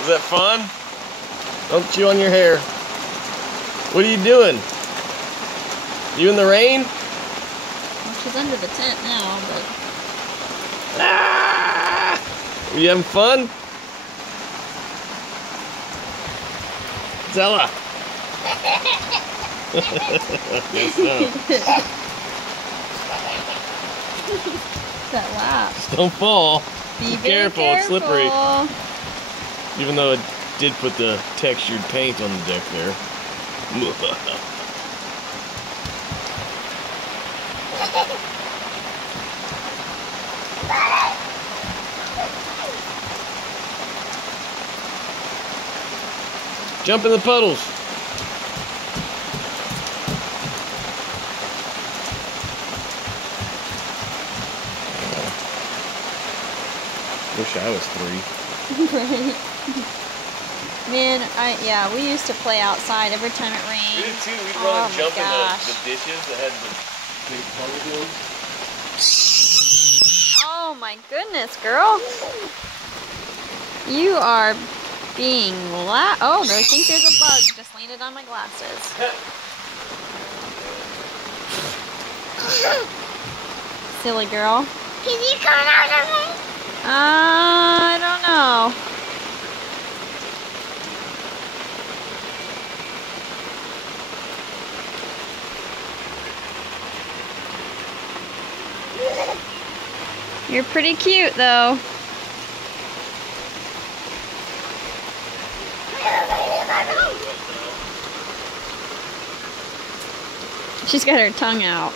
Is that fun? Don't chew on your hair. What are you doing? You in the rain? Well, she's under the tent now, but... Ah! Are you having fun? Zella! Yes, so. That laugh. Just don't fall. Be careful, it's slippery. Even though it did put the textured paint on the deck there. Jump in the puddles. Wish I was 3. Right. Man, yeah, we used to play outside every time it rained. We did too. We'd run and jump in the ditches that had the big puddles in them. Oh my goodness, girl. You are being loud. Oh, I think there's a bug just landed on my glasses. Silly girl. Can you come out of it? I don't know. You're pretty cute, though. She's got her tongue out.